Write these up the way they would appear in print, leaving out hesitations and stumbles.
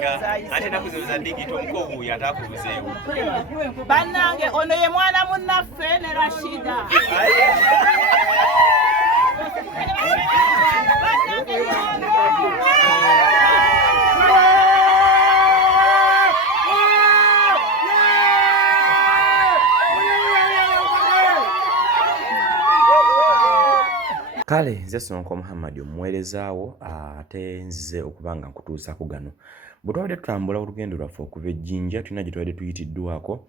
zayisenga ate nakuzibuza digito mukobu yatakubuzeewo bannange ono ye mwana munnaffe ne Rashidah. Kale nze Sonko Muhammad omuweerezaawo ate nzize okuba nga nkutuusaako gano. Bwe twabadde tutambula olugendo lwaffe okuva Ejjinja tulina gye twabadde tuyitiddwako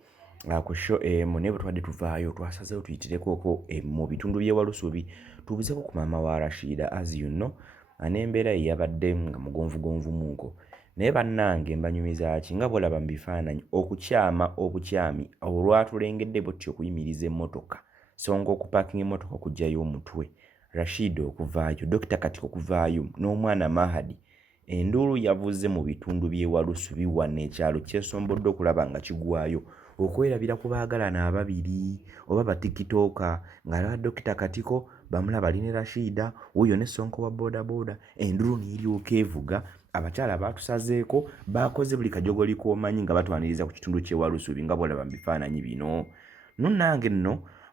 ku show emu naye bwe twabadde tuvaayo twasazeewo tuyitirekoko mu bitundu by'Ewalusubi tubuzeeko ku maama wa Rashidah as you know n'embeera ye yabadde nga mugonvugonvumuuko. Naye bannange mbanyumiza ki nga bw'olaba mu bifaananyi okukyama obukyami olwatulengedde butyo okuyimiriza emmotoka, Sonko okupaakinga emmotoka okuggyayo omutwe, Rashidah okuvaayo, Dr Katiko okuvaayo n'omwana Mahadi. Enduulu yavuze mu bitundu by'Ewalusubi wano ekyalo kyesombodde okulaba nga kigwayo okwerabira ku baagalana ababiri oba batikitooka ng'alaba Dr Katiko bamulaba ali ne Rashidah wuyo ne Sonko wa bodaboda. Enduulu n'eryoka evuga, abakyala baatusazeeko bakoze buli kajogoli k'omanyi nga batwaniriza ku kitundu ky'Ewalusubi nga bw'olaba mu bifaananyi bino.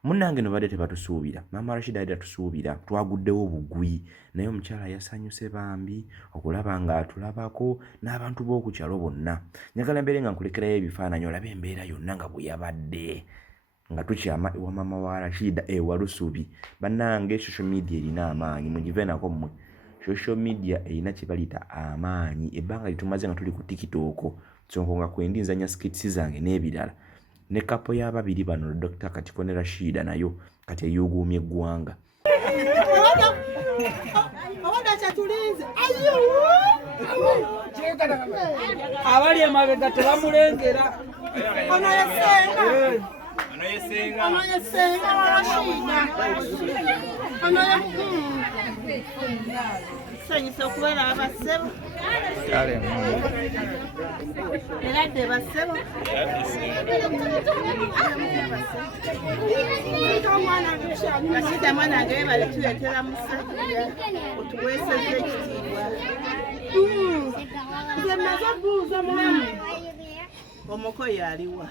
Munnange no badde tebatusuubira, maama Rashidah yadde atusuubira, twaguddewo obugwi naye omukyala yasanyuse bambi okulaba nga atulabako n'abantu b'oku kyalo bonna. Njagala mbeere nga nkulekerayo ebifaananyi olabe embeera yonna nga bwe yabadde nga tukyama ewa maama wa Rashidah Ewalusubi. Bannange social media erina amaanyi, mugiveenako mmwe. Social media erina kye baliyita amaanyi. Ebbanga litumaze nga tuli ku TikTok, Sonko nga kwendi nzanya skits zange n'ebirala. Ne kapo y'ababiri bano Dr Katiko ne Rashidah nayo kati eyuguumye eggwanga. Abali emabega tebamulengera. Ono yesenga wa Rashidah. Sanyisa okubeera abassebo. Era dde bassebo. Rashidah mwana ageye bali tuleetera musajja otuweesezza ekitiibwa. Nze maze buuza mulamu. Omukoyo aliwa.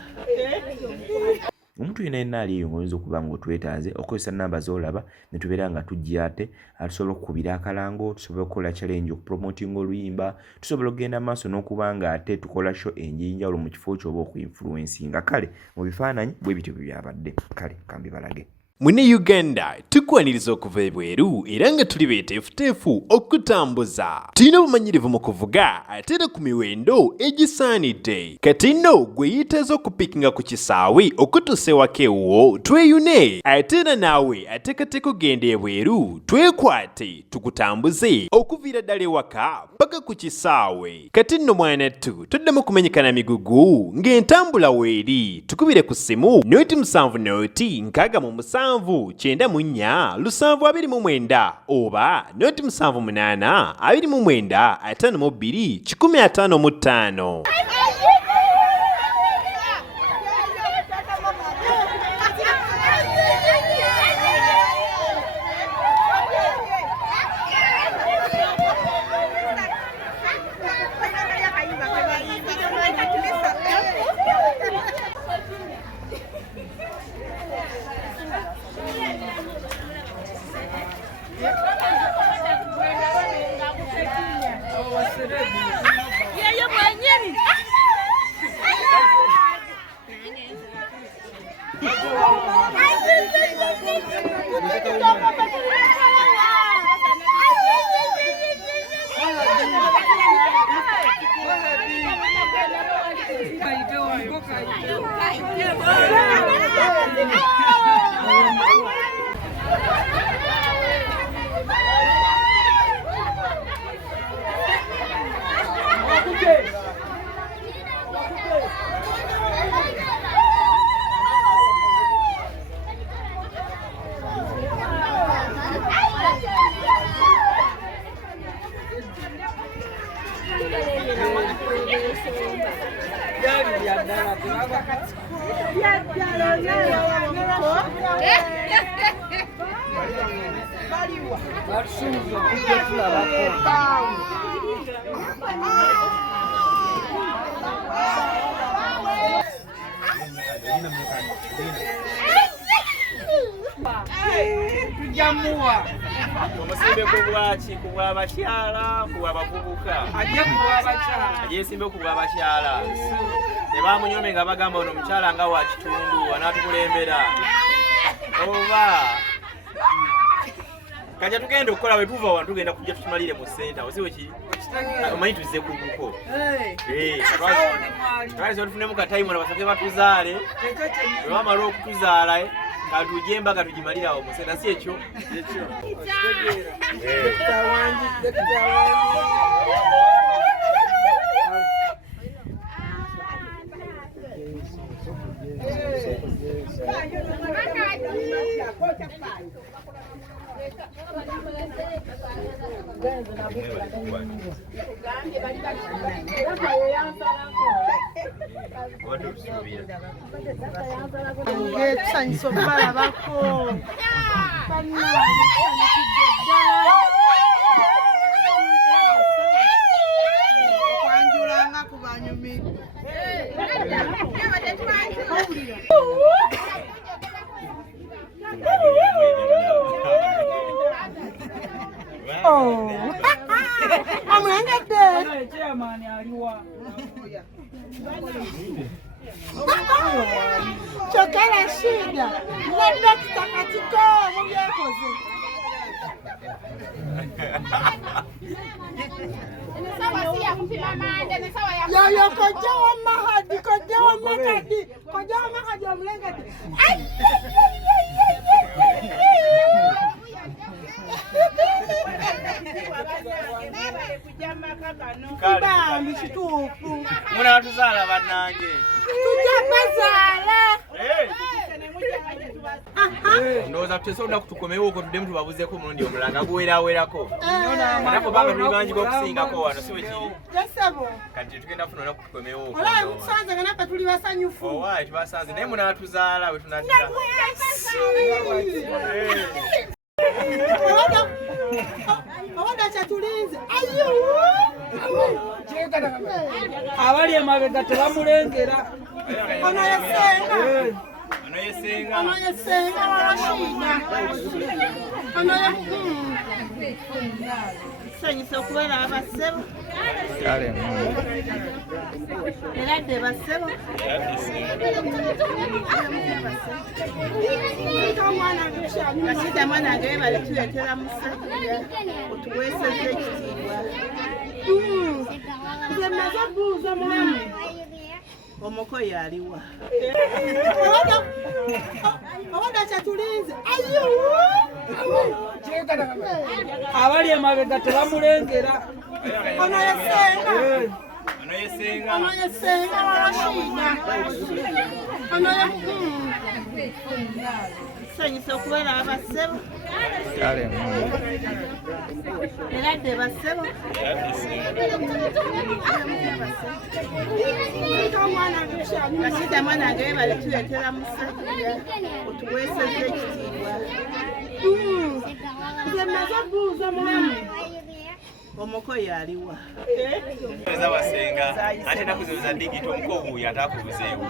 Omuntu yenna aliyo ng'oyinza okuba ng'otwetaaze okozesa nnamba z'olaba ne tubeera nga tujja ate tusobola okukubira akalango, tusobola okukola challenge okupromotinga oluyimba, tusobola okugenda maaso n'okuba nga ate tukola show enjinjawulo mu kifo kyo oba okuinfluencinga. Kale mu bifaananyi bwe bityo byabadde. Kale kambibalage. Mune Uganda tukwaniriza okuva ebweru era nga tuli beeteefuteefu okutambuza. Tulina obumanyirivu mu kuvuga ate era ku miwendo egisaanidde. Kati nno gwe yeetaaze okupikinga ku kisaawe okutuusa ewaka ewuwo tweyune ate era naawe ateekateeka okugenda ebweru twekwate tukutambuze okuviira ddala ewaka paka ku kisaawe. Kati nno mwanattu toddamu kumenyekana migugu ng'entambula weeri tukubire ku ssimu noti 7 noti 6 94 729 oba noti 78 29 52 155. bamuwa. Omusimbe ku bwaki ku bw'abakyala ku bw'abavubuka. Ajje ku bw'abakyala. Ajeesimbe ku bw'abakyala. Tebamunyome nga bagamba ono omukyala nga wa kitundu anaatukulembera. Oba kajja tugenda okukola bwe tuva wano tugenda kujja tukimalire mu ssenta osiwe ki omanyi tuzze ku buko twalize tufunemu katayimu na basake batuzaale bwe bamala okutuzaala katujje embaga tugimalire awo mu ssenta si ekyo tusanyusa okubalabako okwanjulanga ku banyumidde Omwengedde chairman aliwa. Dr Rashidah ne Dr Katiko mubyekoze. Yo koja wa mahadi koja wa mahadi omulengedde. Kibambi kituufu munaatuzaala bannange tujja bazaala ndowooza tutesobola kutukomewo okwo tuddemu tubabuzeeko omulundi omulala nga guwerawerako era kubanga tuli bangi b'okusingako wano si bwe kiri tesebo kati tugenda kufuna onaku tukomewo olaayi mutusanze nga naffe tuli basanyufu owaayi tubasanze naye munaatuzaala bwe tunaddira awada kyatulinze Abali emabega tebamulengera. ono yesenga ono yesenga wa Rashidah ono sanyusa okubeera abassebo era dde bassebo Rashidah mwanange webale tuleetera musajja otuweesezza ekitiibwa nze maze buuza mwami omoko yaliwa awada kyatulinze Abali emabega tebamulengera. ono yesenga ono yesenga wa Rashidah ono sanyusa okubeera abassebo era dde bassebo Rashidah mwanange webale tuleetera musajja otuweesezza ekitiibwa nze maze buuza mwami omoko yaliwa eza basenga ate ennaku zino za digito omukobuuyi ataakubuzeewo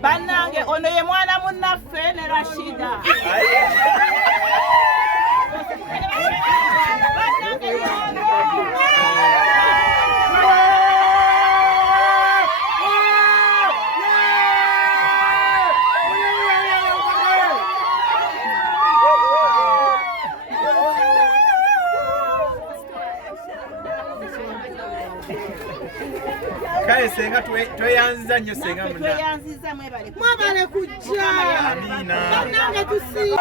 bannange ono ye mwana munnaffe ne Rashidah kale senga tweyanziza nnyo senga tweyanziza mwebale kujja amiina bannange tusi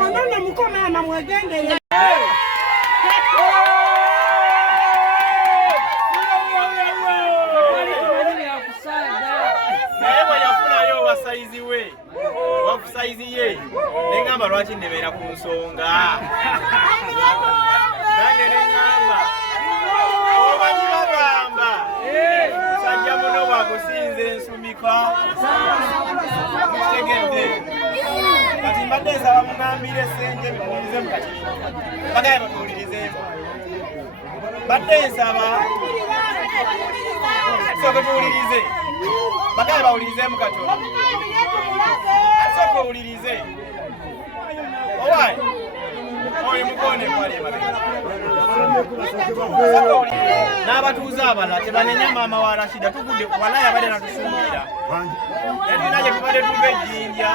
Onana mukoma na mwegende naye bwe yafunayo wasaizi we wakusaizi ye neŋŋamba lwaki nnebeera ku nsonga nange neŋŋamba obanyi bagamba musajja muno wagusinze ensumika. Mukitegedde. Kati mbadde nsaba mugambire Ssenje muwulize mu kati. Bagaye batuwulirizeeko. Mbadde nsaba sooka tuwulirize. Bagaye bawulirizeemu katono. Sooka owulirize. Owaayi. Oyo mugone kwali emabega. N'abatuuze abalala tebanenya maama wa Rashidah tugudde wala yabadde natusumbira. Edina gye tubadde tuva ejjinja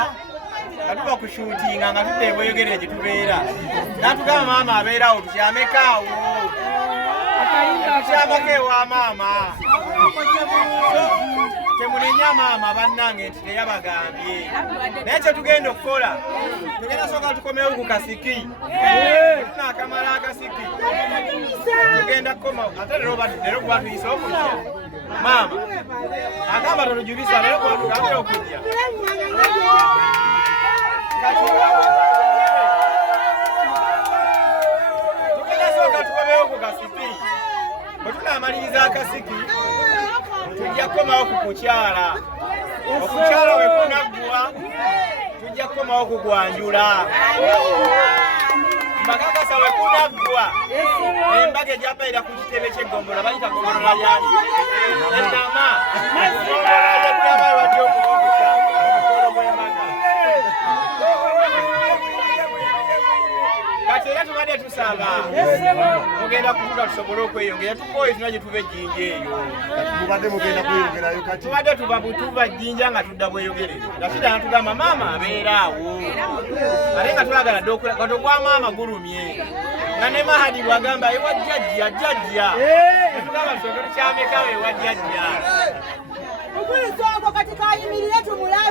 nga tuba ku shootinga nga tudde ebweyogere gye tubeera. N'atugamba maama abeerawo tukyameko awo. Tukyamako ewa maama. Temunenya maama bannange nti teyabagambye. Naye kye tugenda okukola tugenda sooka tukomewo ku kasiki. Tunaakamala akasiki. Tugenda kukoma ate leero kuba tuyise okujja. Maama agamba totujubisa leero kuba tugambye okujja. Tugenda sooka tukomewo ku kasiki. Bwe tunaamaliriza akasiki tujja kukomawo ku kukyala. Okukyala we kunaggwa tujja kukomawo ku gwanjula. Mbakakasa we kunaggwa embaga ejyabaira ku kitebe ky'eggombolola bayita gombolola lyali enama gombolola wadde okuba okukyala omukolo gw'embaga. Kati era tubadde tusaba mugenda kutuuka tusobole okweyongera tukooye tuna gye tuva ejjinja eyo. Mubadde mugenda kweyongerayo kati? Tubadde tuva jjinja nga tudda bweyogerere. Rashidah natugamba maama abeeraawo. Ate nga tulagala dde okato gwa maama gulumye. Nga ne Mahadi bwagamba ewa jjajja jjajja. Netugamba tusooke tukyameko awo ewa jjajja.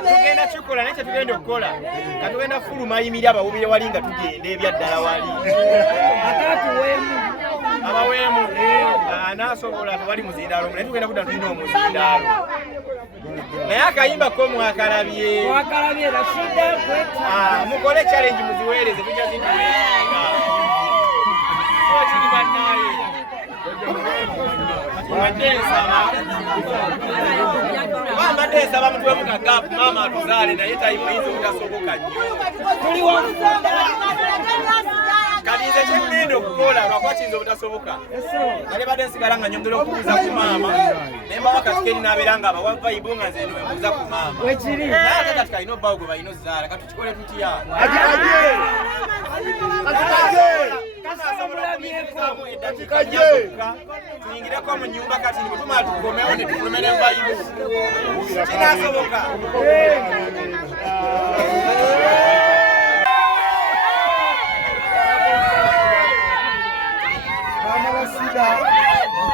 Tugenda kikola naye kyetugenda okukola nga tugenda fuluma ayimirira abawubire wali nga tugenda ebyaddala wali. Abaweemu anaasobola tewali muzindaalo naye tugenda kudda tulina omuzindaalo. Naye akayimba ko mwakalabye. Mukole challenge muziweereze tujja ziduweesinga. Kiri bannaaye. Mbadde nsaba mutuwemu ka gaapu maama atuzaale naye tayimuyinza obutasoboka nnyo. Kati nze kyengenda okukola lwakuba kiyinza obutasoboka. Kale badde nsigala nga nyongera okubuuza ku maama ne mbawa katikeri n'abeera nga abawa vayibu nga nze nembuuza ku maama. Naye ate kati kalina obbaawo gwe balina ozzaala kati tukikole tutya? Tunasobola eddakiika nnya zokka tuyingireko mu nnyumba kati bwe tumala tukomewo ne tufulume ne vayibu. Kinaasoboka?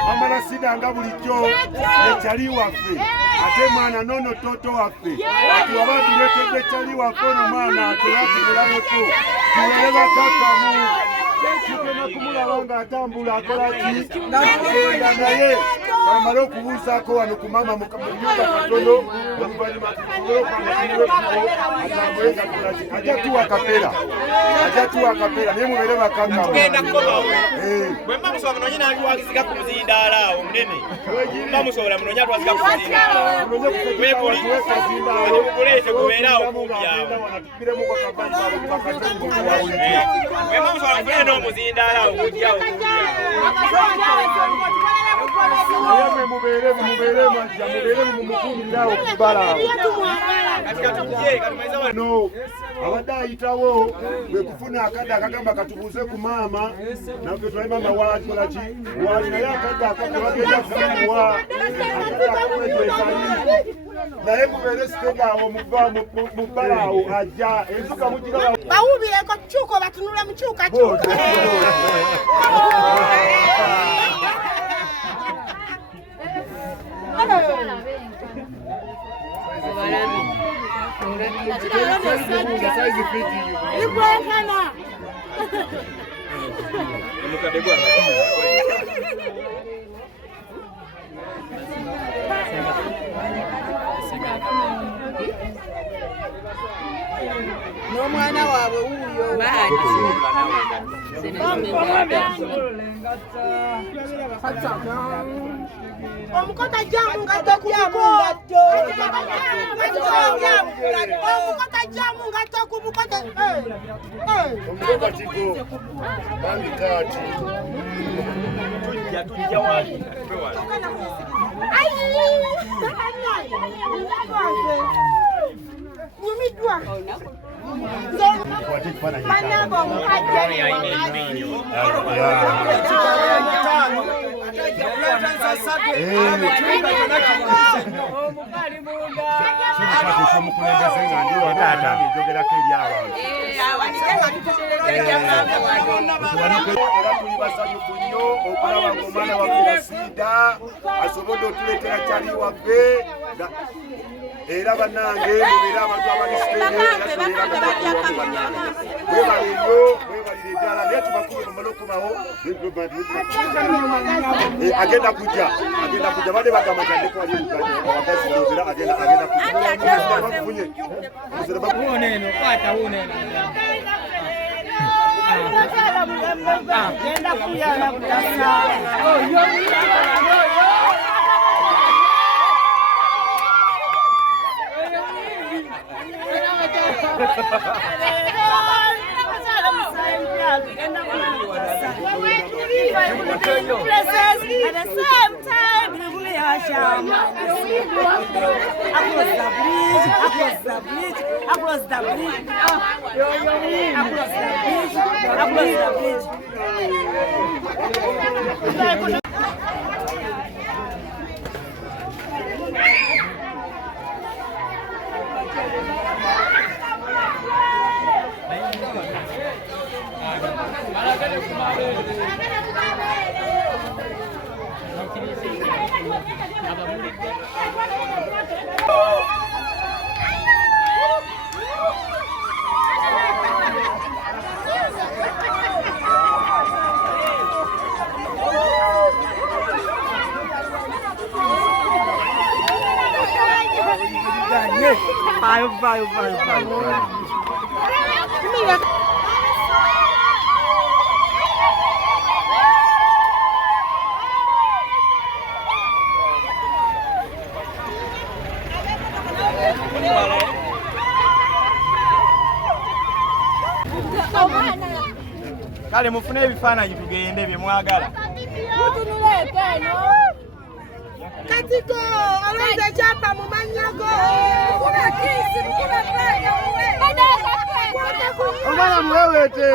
Maama Rashidah nga bulijjo ekyali waffe ate mwana nono toto waffe ati waba tuleetedde ekyali waffe ono mwana atulatumulabeko tuwere bakakamu tugenda kumulaba ng'atambula akola ki agenda naye amale okubuuzaako wano ku maama mu nyumba katono oluvannyuma tusobole okwangatirwekubo atambule gakola ki ajja tuwa kapera naye mubeere bakakamu. Tugenda kukomawo bwe mba musobola munoonye n'atwazika ku muzindaalo awo munene. Mba musobola munoonye atwazika ku muzindaalo wekuli ati muguleete gubeere awo kumpi awo. Bwe mba musobola mufune n'omuzindaalo awo gujja awo kumpi awo. Naye mubeere majja mubeere mumukuumira awo kubbala awo. No abadde ayitawo bwe kufuna akadde akagamba katubuuze ku maama naffe tulabe maama wakola ki wali naye akadde akadde bagenda kumuwa akadde akakwetwekali naye mubeere sitega awo mu bbala awo ajja ensuka mugiraba bawubireko kyuko batunula mu kyuka kyuka. n'omwana waabwe wuuyo omukota jamu ngatto ku muko omukota jamu ngatto ku mukote Katiko bangi kati tujja wali nyumidwa manabo omukajja okulaba ng'omwana waffe Rashidah asobodde otuleetera kyali waffe era bannange mubeere abantu abalisitende webaliro webalire eddala naye tubakube bamale okubawo agenda kujja badde bagamba kyandeko wali abakazi era agenda kufunye Uneno, kwata uneno. genda kuyala kutasa at the same time, we are shaman. Across the bridge, across the bridge, across the bridge, across the bridge, across the bridge. Vai. Kale mufune ebifaananyi tugende bye mwagala. Katiko, alonze chapa mu manyago. Kuna kisi, kuna playa. omwana muwewete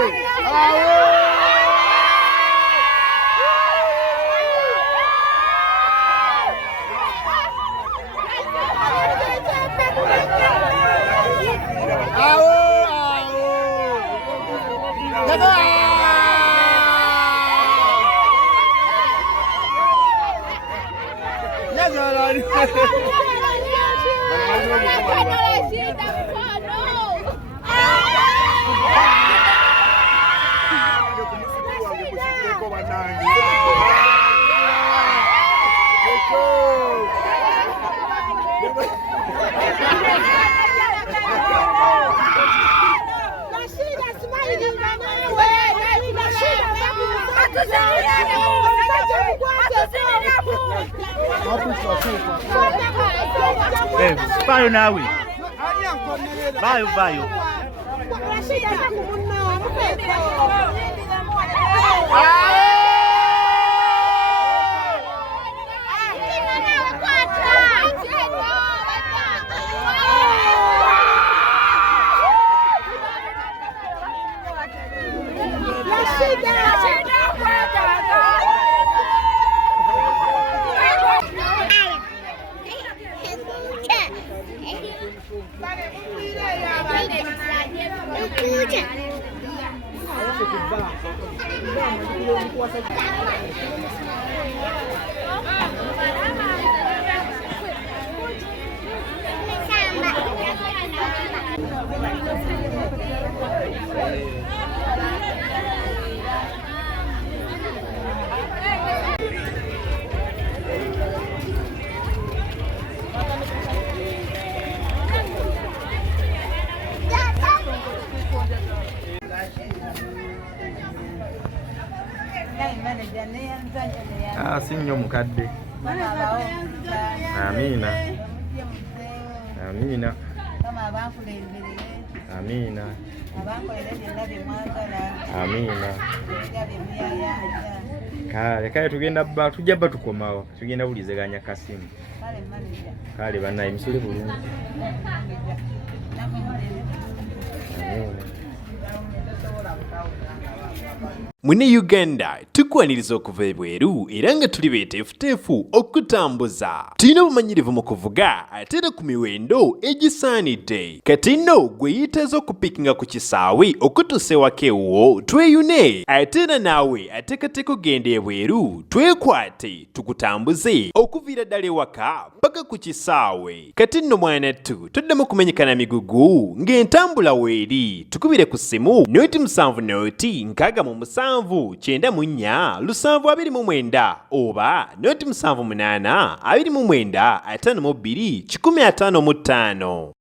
awo Bayo nawe. Bayo. Rashidah Si nnyo mukadde. Amiina. Amiina. Amiina. Amiina. Kale tugenda tujja batukomawo. Tugenda bulizeganya kasimu. Kale bannaye musule bulungi. Mune Uganda tukwaniriza okuva ebweru era nga tuli beeteefuteefu okutambuza. Tulina obumanyirivu mu kuvuga ate era ku miwendo egisaanidde. Kati nno gwe yeetaaza okupikinga ku kisaawe okutuusa ewaka ewuwo tweyune. Ate era naawe ateekateeka okugenda ebweru twekwate tukutambuze okuviira ddala ewaka paka ku kisaawe. Kati nno mwanattu toddamu kumenyekana migugu ng'entambula weeri. Tukubire ku ssimu 07 94 724 oba 07 8 29 52 155.